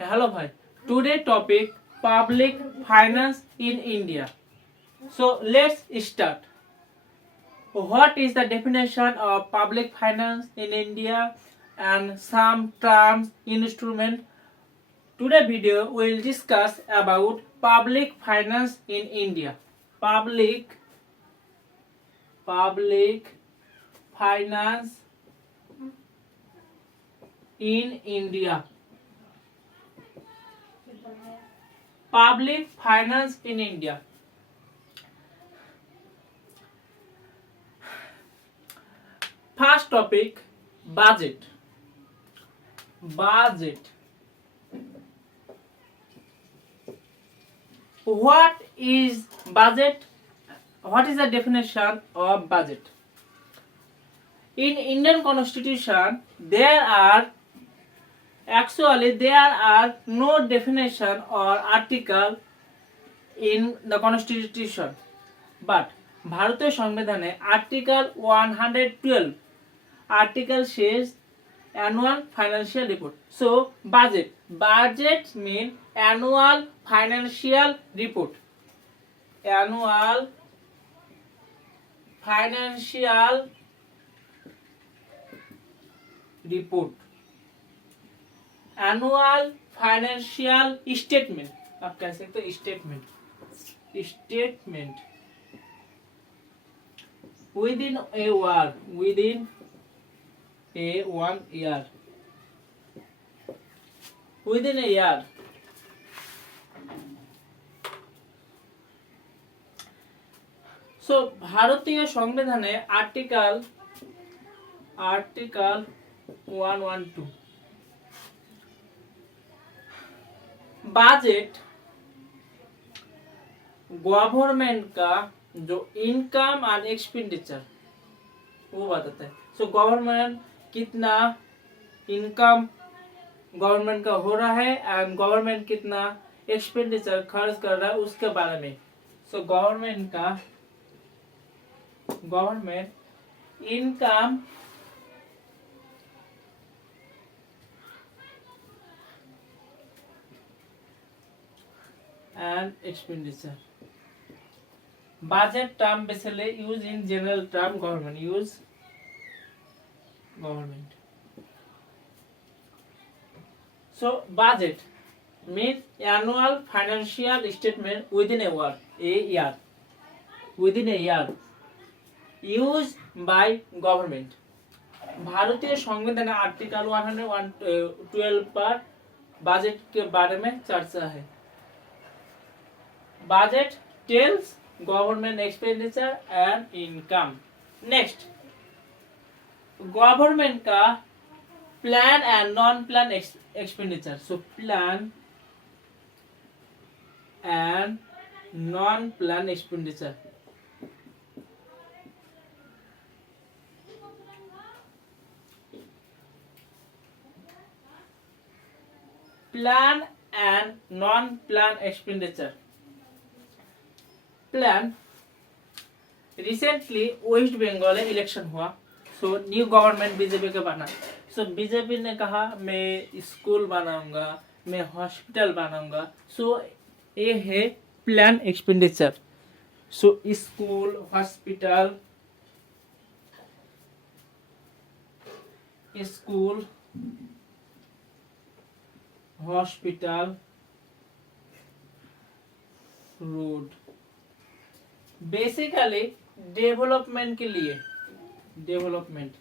Hello bhai. Today topic public finance in India. So let's start. What is the definition of public finance in India and some terms instrument? Today video will discuss about public finance in India. Public finance in India. Public finance in India. First topic, budget. Budget. What is budget? What is the definition of budget? In Indian Constitution, there are no definition or article in the Constitution, but ভারতীয় সংবিধানে আর্টিকেল 112 article says annual financial report. So budget mean annual financial report. Annual financial report. Annual financial statement. आप कह सकते हो statement. Statement. Within a year. Within a 1 year. Within a year. So ভারতীয় সংবিধানে আর্টিকেল 112 budget government का जो income and expenditure वो बताता है. सो गवर्नमेंट कितना इनकम गवर्नमेंट का हो रहा है एंड गवर्नमेंट कितना एक्सपेंडिचर खर्च कर रहा है उसके बारे में. So government income and expenditure. Budget term basically used in general term government. So budget means annual financial statement within a year. Within a year used by government. भारतीय संविधान आर्टिकल 112 पर बजट के बारे में चर्चा है. Budget tells government expenditure and income. Next, government का plan and non-plan expenditure. So plan and non-plan expenditure. Plan and non-plan expenditure. Plan recently West Bengal में इलेक्शन हुआ. सो न्यू गवर्नमेंट बीजेपी का बना. सो बीजेपी ने कहा मैं स्कूल बनाऊंगा, मैं हॉस्पिटल बनाऊंगा. सो ये है plan expenditure. So school hospital road basically development के लिए. Development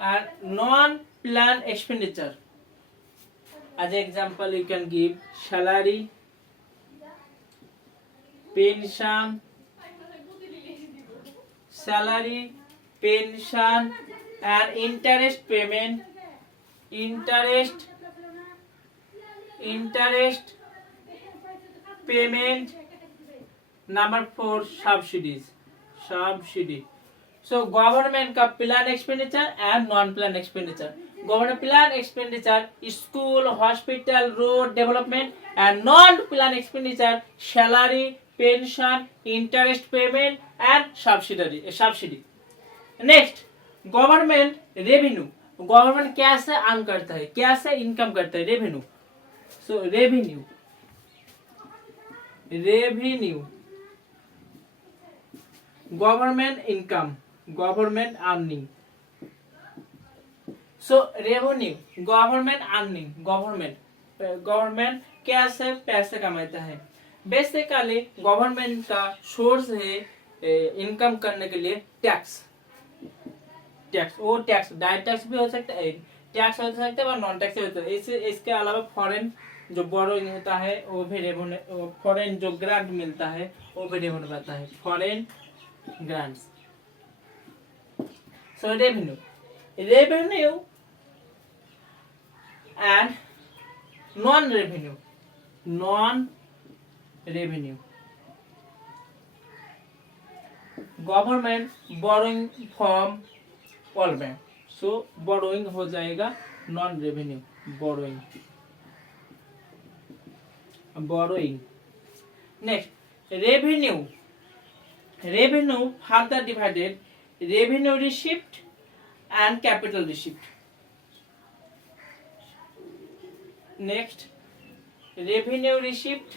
and non-plan expenditure. As example, you can give salary, pension, and interest payment. Number 4, subsidy. So government का plan expenditure and non-plan expenditure. Government plan expenditure school, hospital, road development, and non-plan expenditure salary, pension, interest payment and subsidy. Next, government revenue. Government कैसे earn करता है, कैसे income करता है, revenue. So revenue government income, government earning. So revenue government earning, government कैसे पैसे कमाता है। बेसिकली गवर्नमेंट का सोर्स है इनकम करने के लिए टैक्स। वो टैक्स डायरेक्ट टैक्स भी हो सकता है, टैक्स हो सकता है और नॉन टैक्स भी होता है। इसके अलावा फॉरेन जो बोरोइंग होता है वो भी रेवेन्यू, फॉरेन जो ग्रांट मिलता है वो भी रेवेन्यू पाता है, foreign grants. So revenue and non revenue government borrowing from all bank. So borrowing हो जाएगा non revenue, borrowing. Next, revenue further divided revenue receipt and capital receipt. Next, revenue receipt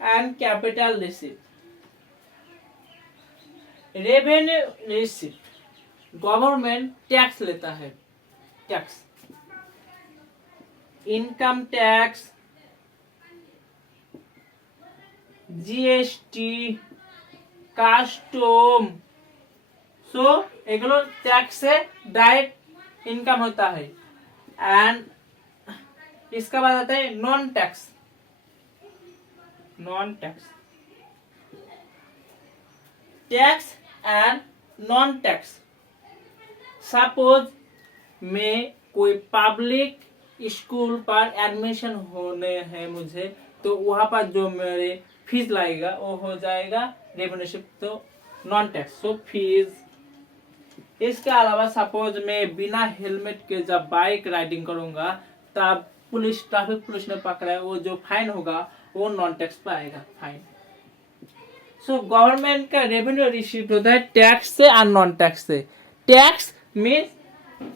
and capital receipt. Revenue receipt government tax लेता है, tax, income tax, GST, custom. So एगुलो tax से direct income होता है। एंड इसका बाद आता है non tax, tax and non tax. Suppose मैं कोई पब्लिक स्कूल पर एडमिशन होने हैं मुझे, तो वहां पर जो मेरे फीस लगेगा वो हो जाएगा रेवेन्यू रिसिप्ट, तो नॉन टैक्स। सो फीस। इसके अलावा सपोज मैं बिना हेलमेट के जब बाइक राइडिंग करूंगा तब ट्रैफिक पुलिस ने पकड़ा है, वो जो फाइन होगा वो नॉन टैक्स पे आएगा, फाइन। सो गवर्नमेंट का रेवेन्यू रिसीव होता है टैक्स से और नॉन टैक्स से। Tax means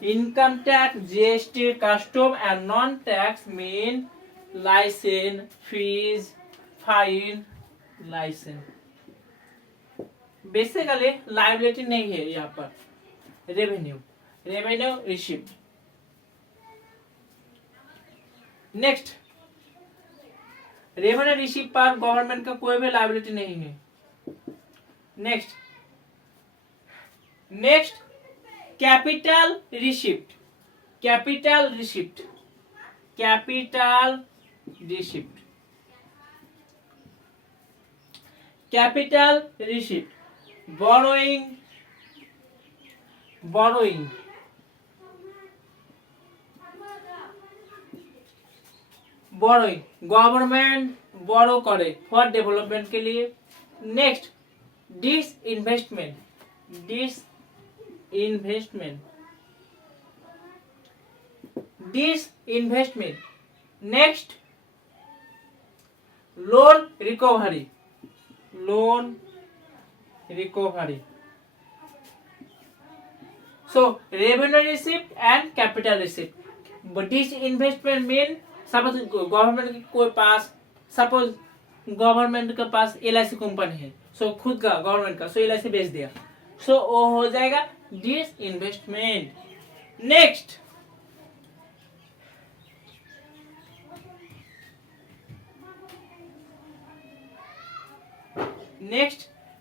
income tax, GST, custom, and non tax mean licence, fees, fine, licence. Basically liability नहीं है यहाँ पर, revenue receive. Next, revenue receive पर गवर्नमेंट का कोई भी लायबिलिटी नहीं है। Next, capital receipt, borrowing, government borrow करे फॉर डेवलपमेंट के लिए। Next, disinvestment, next, loan recovery, So revenue receipt and capital receipt. But this investment mean suppose government के कोई पास, सपोज गवर्नमेंट के पास एलआईसी कंपनी है, सो खुद का गवर्नमेंट का, सो एलआईसी बेच दिया, सो वो हो जाएगा disinvestment. Next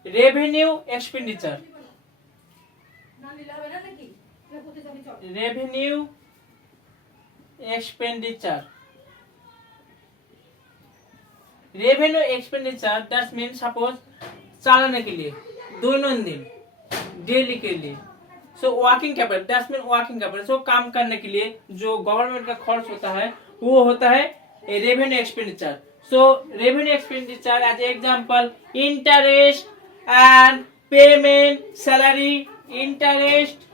revenue expenditure, revenue expenditure that mean suppose चलाने के लिए दैनंदिन डेली के लिए, so working capital that mean working capital, so काम करने के लिए जो गवर्नमेंट का खर्च होता है वो होता है revenue expenditure. So revenue expenditure as example interest and payment, salary, interest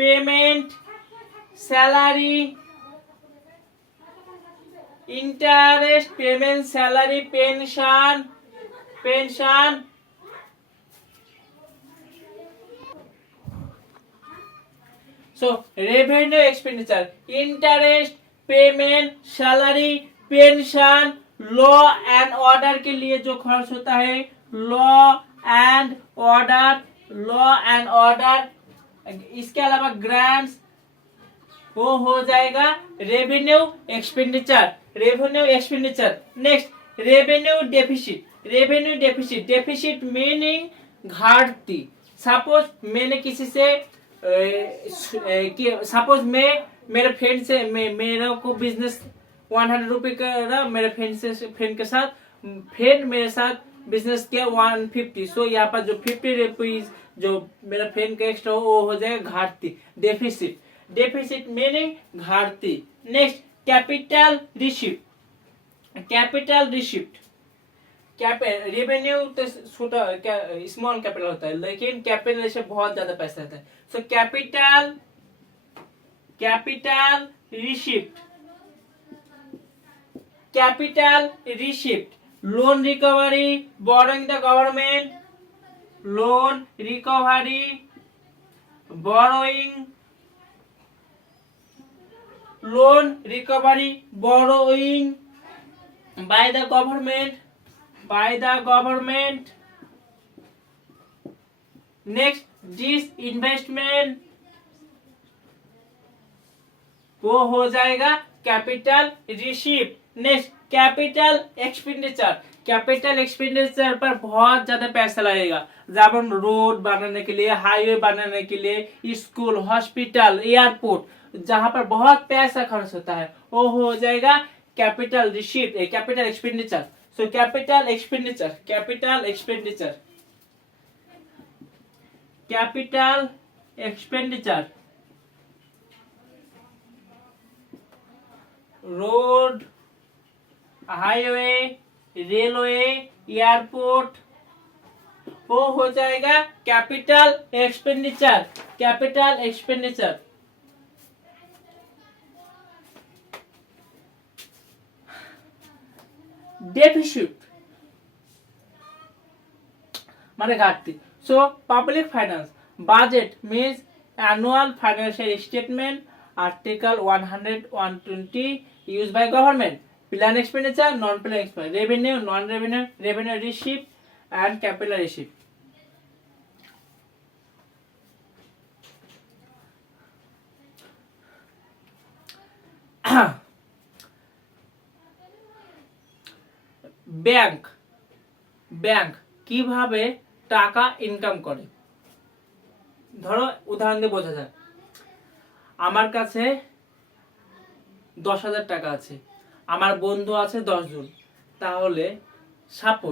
payment, salary, interest, payment, salary, pension, So revenue expenditure, interest, payment, salary, pension, law and order के लिए जो खर्च होता है, law and order, इसके अलावा ग्रांट्स, वो हो जाएगा revenue expenditure. Next revenue deficit meaning घाटती। सपोज मैंने किसी से सपोज मैं मेरे फ्रेंड से मेरे को बिजनेस 100 रुपये का, मेरे फ्रेंड के साथ फ्रेंड मेरे साथ बिजनेस किया 150। सो यहाँ पर जो 50 रुपीज जो मेरा फ्रेंड का एक्स्ट्रा वो हो जाएगा घाटती, डेफिसिट मीनिंग घाटती। Next capital receipt. रेवेन्यू तो छोटा स्मॉल कैपिटल होता है, लेकिन कैपिटल से बहुत ज्यादा पैसा रहता है। So capital receipt, loan recovery, borrowing the government, loan recovery, borrowing by the government, next disinvestment, वो हो जाएगा capital receipt. Next capital expenditure पर बहुत ज्यादा पैसा लगेगा, जब रोड बनाने के लिए, हाईवे बनाने के लिए, स्कूल, हॉस्पिटल, एयरपोर्ट, जहां पर बहुत पैसा खर्च होता है, वो हो जाएगा capital expenditure. So capital expenditure, road, highway, railway, airport, वो हो जाएगा कैपिटल एक्सपेंडिचर। डेफिसिट माने घाटती। So public finance, budget means annual financial statement, article 100, 120 used by government, plan expenditure, non plan expenditure, revenue, non revenue, revenue receipt and capital receipt. Bank কিভাবে টাকা ইনকাম করে, ধরো উদাহরণ দিয়ে বোঝা যায়। আমার কাছে 10,000 টাকা আছে, আমার বন্ধু আছে 10 জন, তাহলে সাপোজ